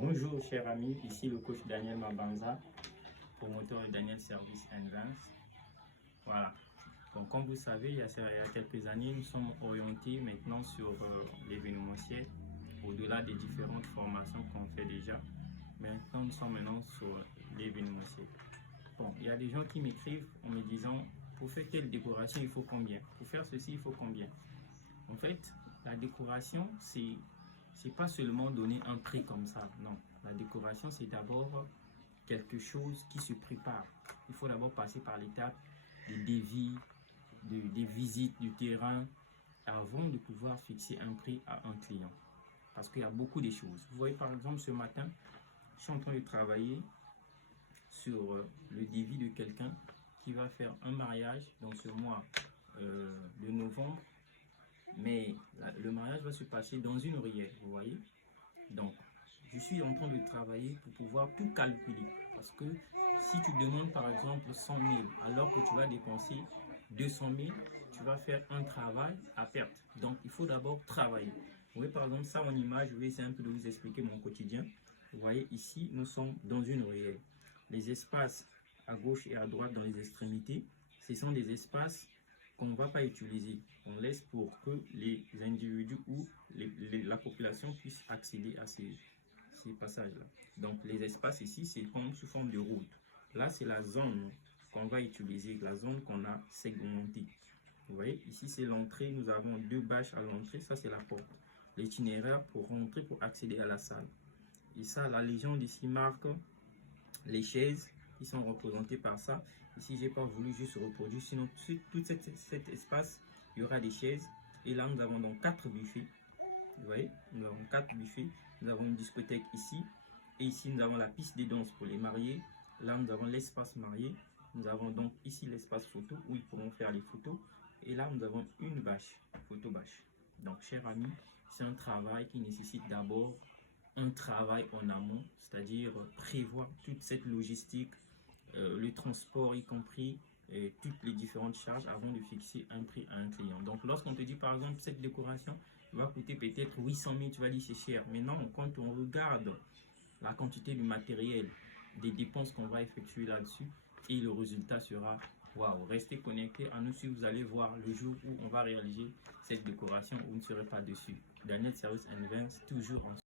Bonjour chers amis, ici le coach Daniel Mabanza, promoteur de Daniel Service Advance. Voilà, donc comme vous savez, il y a quelques années, nous sommes orientés maintenant sur l'événementiel, au-delà des différentes formations qu'on fait déjà. Maintenant, nous sommes sur l'événementiel. Bon, il y a des gens qui m'écrivent en me disant, pour faire telle décoration, il faut combien? Pour faire ceci, il faut combien? En fait, la décoration, c'est pas seulement donner un prix comme ça, non. La décoration, c'est d'abord quelque chose qui se prépare. Il faut d'abord passer par l'étape des devis, des visites du terrain, avant de pouvoir fixer un prix à un client. Parce qu'il y a beaucoup de choses. Vous voyez, par exemple, ce matin, je suis en train de travailler sur le devis de quelqu'un qui va faire un mariage dans ce mois de novembre. Mais le mariage va se passer dans une oreillère, vous voyez. Donc, je suis en train de travailler pour pouvoir tout calculer. Parce que si tu demandes par exemple 100 000 alors que tu vas dépenser 200 000, tu vas faire un travail à perte. Donc, il faut d'abord travailler. Vous voyez par exemple ça en image, je vais essayer un peu de vous expliquer mon quotidien. Vous voyez ici, nous sommes dans une oreillère. Les espaces à gauche et à droite dans les extrémités, ce sont des espaces qu'on ne va pas utiliser. On laisse pour que les individus ou la population puisse accéder à ces passages-là. Donc les espaces ici, c'est comme sous forme de route. Là, c'est la zone qu'on va utiliser, la zone qu'on a segmentée. Vous voyez, ici c'est l'entrée, nous avons deux bâches à l'entrée, ça c'est la porte. L'itinéraire pour rentrer, pour accéder à la salle. Et ça, la légende ici marque les chaises qui sont représentées par ça. Ici, j'ai pas voulu juste reproduire, sinon tout cet espace, il y aura des chaises. Et là, nous avons donc 4 buffets. Vous voyez, nous avons 4 buffets. Nous avons une discothèque ici. Et ici, nous avons la piste de danse pour les mariés. Là, nous avons l'espace marié. Nous avons donc ici l'espace photo où ils pourront faire les photos. Et là, nous avons une bâche, photo bâche. Donc, chers amis, c'est un travail qui nécessite d'abord un travail en amont, c'est-à-dire prévoir toute cette logistique, le transport y compris, toutes les différentes charges avant de fixer un prix à un client. Donc lorsqu'on te dit par exemple cette décoration va coûter peut-être 800 000, tu vas dire c'est cher. Mais non, quand on regarde la quantité du matériel, des dépenses qu'on va effectuer là-dessus, et le résultat sera waouh. Restez connectés à nous si vous allez voir le jour où on va réaliser cette décoration, vous ne serez pas dessus. Daniel Service Advance, toujours en